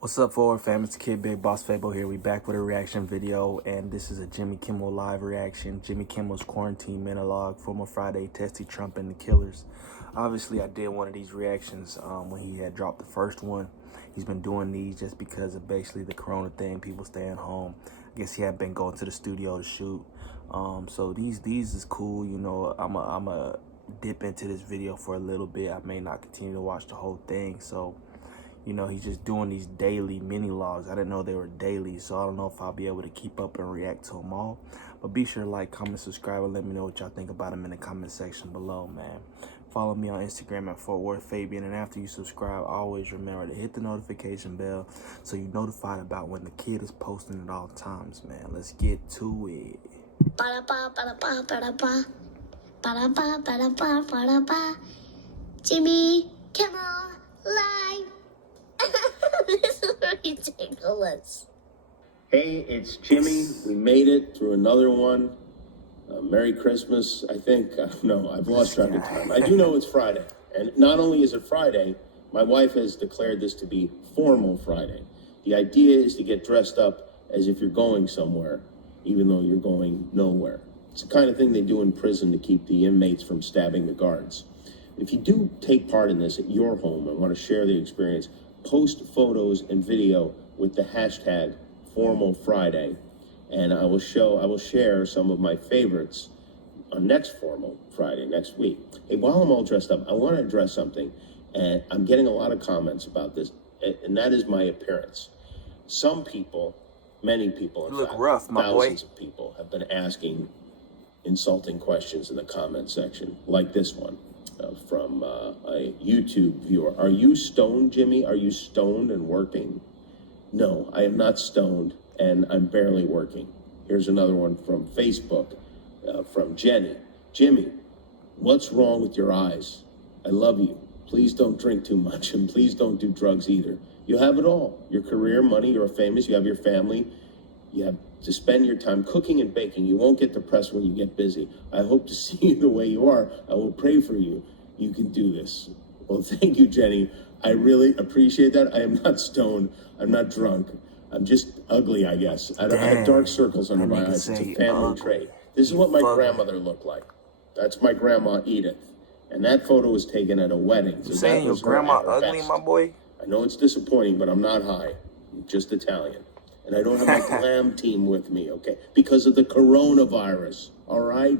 What's up, forward fam? It's Kid Big Boss Fable here. We back with a reaction video, and this is a Jimmy Kimmel live reaction. Jimmy Kimmel's Quarantine Minilogue, former Friday, Testy, Trump, and the Killers. Obviously, I did one of these reactions when he had dropped the first one. He's been doing these just because of basically the corona thing, people staying home. I guess he had been going to the studio to shoot. So these is cool. You know, I'm a dip into this video for a little bit. I may not continue to watch the whole thing, so you know, he's just doing these daily mini logs. I didn't know they were daily, so I don't know if I'll be able to keep up and react to them all. But be sure to like, comment, subscribe, and let me know what y'all think about them in the comment section below, man. Follow me on Instagram at Fort Worth Fabian, and after you subscribe, always remember to hit the notification bell so you're notified about when the kid is posting at all times, man. Let's get to it. Jimmy Kimmel Live. This is ridiculous. Hey, it's Jimmy. We made it through another one. Merry Christmas, I think. I don't know. I've lost track of time. I do know it's Friday. And not only is it Friday, my wife has declared this to be formal Friday. The idea is to get dressed up as if you're going somewhere, even though you're going nowhere. It's the kind of thing they do in prison to keep the inmates from stabbing the guards. If you do take part in this at your home and want to share the experience, post photos and video with the hashtag Formal Friday, and I will share some of my favorites on next Formal Friday next week. Hey, while I'm all dressed up, I want to address something, and I'm getting a lot of comments about this, and that is my appearance. Some people, many people, in fact, rough, my boy. thousands of people have been asking insulting questions in the comment section, like this one. From a YouTube viewer. Are you stoned, Jimmy? Are you stoned and working? No, I am not stoned, and I'm barely working. Here's another one from Facebook, from Jenny. Jimmy, what's wrong with your eyes? I love you. Please don't drink too much, and please don't do drugs either. You have it all. Your career, money, you're famous, you have your family. You have to spend your time cooking and baking. You won't get depressed when you get busy. I hope to see you the way you are. I will pray for you. You can do this. Well, thank you, Jenny. I really appreciate that. I am not stoned. I'm not drunk. I'm just ugly, I guess. I have dark circles under my eyes. It's a family trait. This is what my grandmother looked like. That's my grandma, Edith. And that photo was taken at a wedding. So you saying your grandma ugly, my boy? I know it's disappointing, but I'm not high. I'm just Italian. And I don't have my glam team with me, okay? Because of the coronavirus, all right?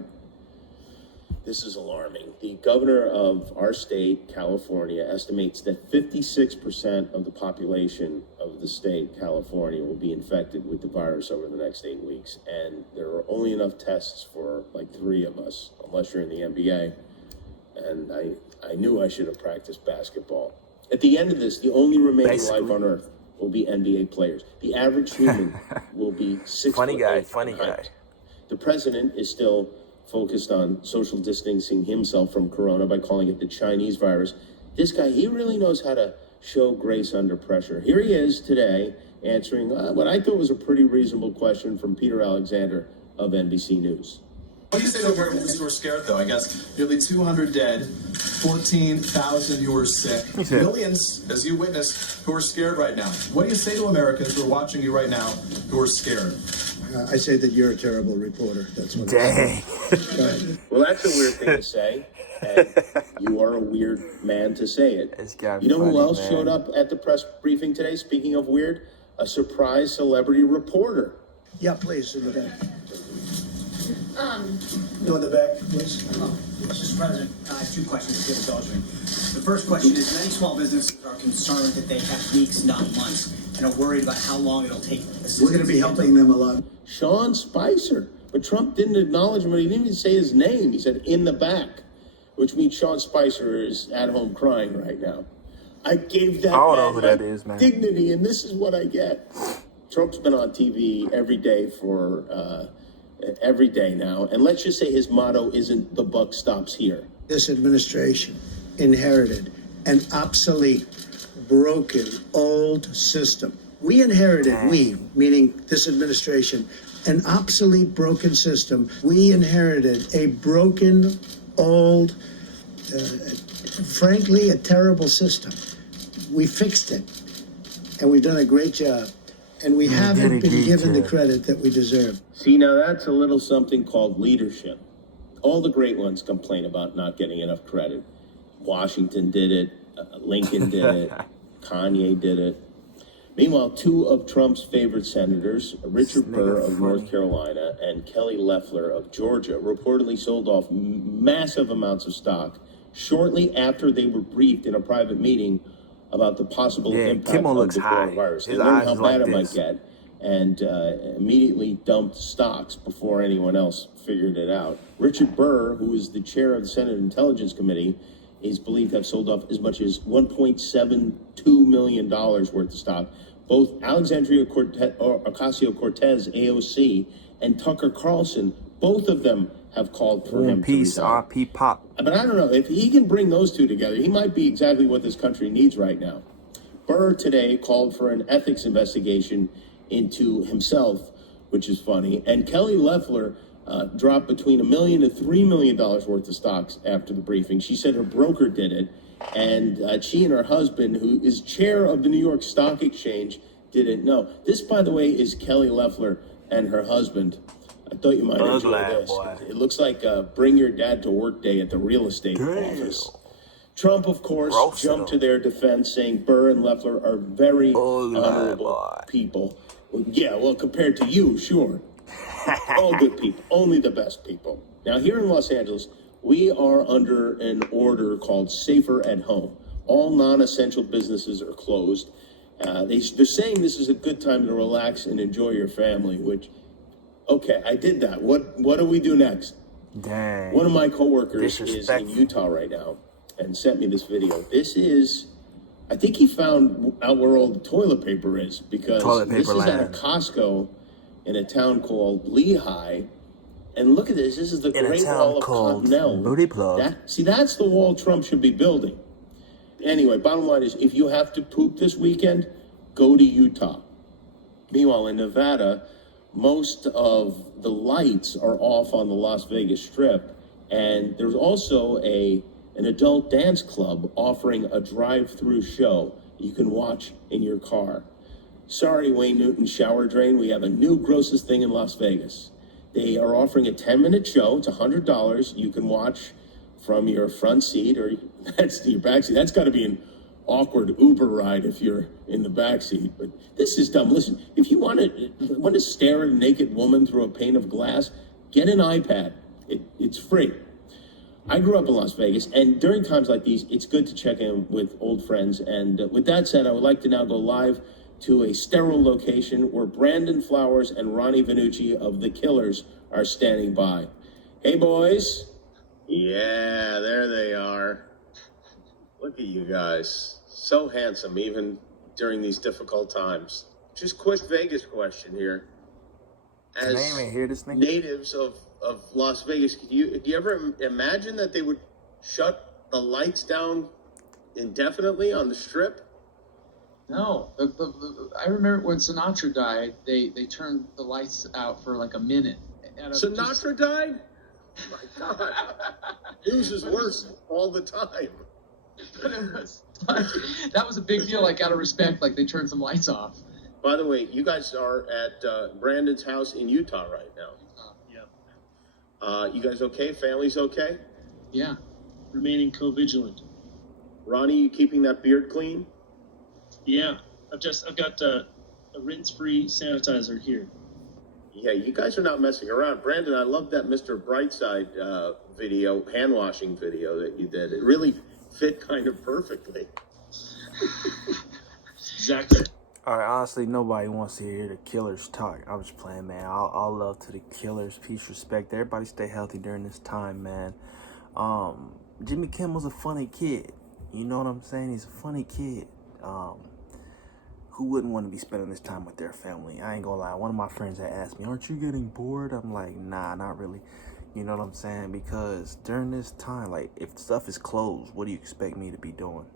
This is alarming. The governor of our state, California, estimates that 56% of the population of the state, California, will be infected with the virus over the next 8 weeks. And there are only enough tests for like 3 of us, unless you're in the NBA. And I knew I should have practiced basketball. At the end of this, the only remaining life on Earth will be NBA players. The average human will be 6 funny guy. The president is still focused on social distancing himself from corona by calling it the Chinese virus. This guy, he really knows how to show grace under pressure. Here he is today answering what I thought was a pretty reasonable question from Peter Alexander of NBC News. What do you say to Americans who are scared, though? I guess nearly 200 dead, 14,000 who are sick, millions, as you witnessed, who are scared right now. What do you say to Americans who are watching you right now who are scared? I say that you're a terrible reporter. That's what Dang. Well, that's a weird thing to say, and you are a weird man to say it. You know who else showed up at the press briefing today, speaking of weird? A surprise celebrity reporter. Yeah, please, in the back. Go in the back, please. Mr. President, I have 2 questions to the indulgement. The first question is, many small businesses are concerned that they have weeks, not months, and are worried about how long it'll take. We're going to be helping them a lot. Sean Spicer. But Trump didn't acknowledge him. He didn't even say his name. He said, in the back, which means Sean Spicer is at home crying right now. I gave that man dignity, and this is what I get. Trump's been on TV every day for every day now, and let's just say his motto isn't "the buck stops here." This administration inherited an obsolete, broken, old system. We inherited, we, meaning this administration, an obsolete, broken system. We inherited a broken, old, frankly, a terrible system. We fixed it. and we've done a great job. And we haven't been given the credit that we deserve. See, now that's a little something called leadership. All the great ones complain about not getting enough credit. Washington did it, Lincoln did it, Kanye did it. Meanwhile, two of Trump's favorite senators, Richard Burr of North Carolina and Kelly Loeffler of Georgia, reportedly sold off massive amounts of stock shortly after they were briefed in a private meeting about the possible impact Kimmel of the coronavirus. They learned how bad it might get and immediately dumped stocks before anyone else figured it out. Richard Burr, who is the chair of the Senate Intelligence Committee, is believed to have sold off as much as $1.72 million worth of stock. Both Alexandria Ocasio-Cortez, AOC, and Tucker Carlson, both of them have called for him to resign. RP Pop. But I don't know, if he can bring those two together, he might be exactly what this country needs right now. Burr today called for an ethics investigation into himself, which is funny, and Kelly Loeffler dropped between $1 million to $3 million worth of stocks after the briefing. She said her broker did it, and she and her husband, who is chair of the New York Stock Exchange, didn't know. This, by the way, is Kelly Loeffler and her husband. I thought you might enjoy this. It looks like Bring Your Dad to Work Day at the real estate office. Trump, of course, jumped to their defense, saying Burr and Loeffler are very honorable people. Well, yeah, well, compared to you, sure. All good people, only the best people. Now, here in Los Angeles, we are under an order called Safer at Home. All non-essential businesses are closed. They're saying this is a good time to relax and enjoy your family, which, okay, I did that. What do we do next? Dang. One of my coworkers is in Utah right now and sent me this video. This is, I think he found out where all the toilet paper is, because this is at a Costco in a town called Lehigh. And look at this. This is the Great Wall of Continental. Booty Plug. See, that's the wall Trump should be building. Anyway, bottom line is, if you have to poop this weekend, go to Utah. Meanwhile, in Nevada, most of the lights are off on the Las Vegas Strip. And there's also an adult dance club offering a drive-through show you can watch in your car. Sorry, Wayne Newton shower drain. We have a new grossest thing in Las Vegas. They are offering a 10-minute show. It's $100. You can watch from your front seat, or that's your back seat. That's got to be an awkward Uber ride if you're in the back seat. But this is dumb. Listen, if you want to stare at a naked woman through a pane of glass, get an iPad. It's free. I grew up in Las Vegas, and during times like these, it's good to check in with old friends. And with that said, I would like to now go live to a sterile location where Brandon Flowers and Ronnie Vannucci of The Killers are standing by. Hey, boys. Yeah, there they are. Look at you guys. So handsome, even during these difficult times. Just quick Vegas question here. As natives of Las Vegas, do you ever imagine that they would shut the lights down indefinitely on the Strip? No, I remember when Sinatra died, they turned the lights out for like a minute. Sinatra died? Oh my God. News is worse all the time. But it was that was a big deal, like out of respect, like they turned some lights off. By the way, you guys are at Brandon's house in Utah right now. Yeah. You guys okay? Family's okay? Yeah. Remaining co-vigilant. Ronnie, you keeping that beard clean? Yeah, I've got a rinse-free sanitizer here. Yeah, you guys are not messing around. Brandon, I love that Mr. Brightside video, hand-washing video that you did. It really fit kind of perfectly. Exactly. All right, honestly, nobody wants to hear the Killers talk. I'm just playing, man. All love to the Killers. Peace, respect. Everybody stay healthy during this time, man. Jimmy Kimmel's a funny kid. You know what I'm saying? He's a funny kid. Who wouldn't want to be spending this time with their family? I ain't gonna lie. One of my friends had asked me, aren't you getting bored? I'm like, nah, not really. You know what I'm saying? Because during this time, like, if stuff is closed, what do you expect me to be doing?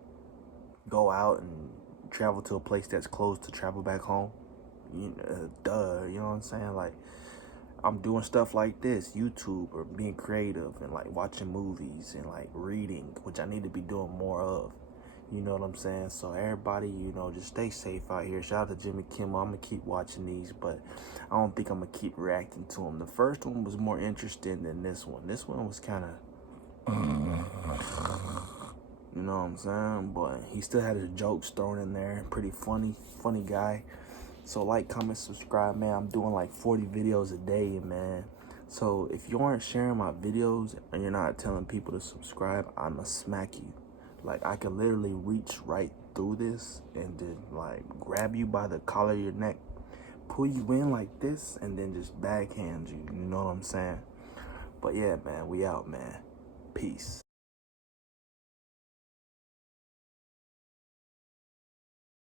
Go out and travel to a place that's closed to travel back home? You know what I'm saying? Like, I'm doing stuff like this, YouTube, or being creative, and like watching movies and like reading, which I need to be doing more of. You know what I'm saying? So everybody, you know, just stay safe out here. Shout out to Jimmy Kimmel. I'm going to keep watching these, but I don't think I'm going to keep reacting to them. The first one was more interesting than this one. This one was kind of, you know what I'm saying? But he still had his jokes thrown in there. Pretty funny guy. So like, comment, subscribe, man. I'm doing like 40 videos a day, man. So if you aren't sharing my videos and you're not telling people to subscribe, I'ma smack you. Like, I can literally reach right through this and then like grab you by the collar of your neck, pull you in like this, and then just backhand you. You know what I'm saying? But yeah, man, we out, man. Peace.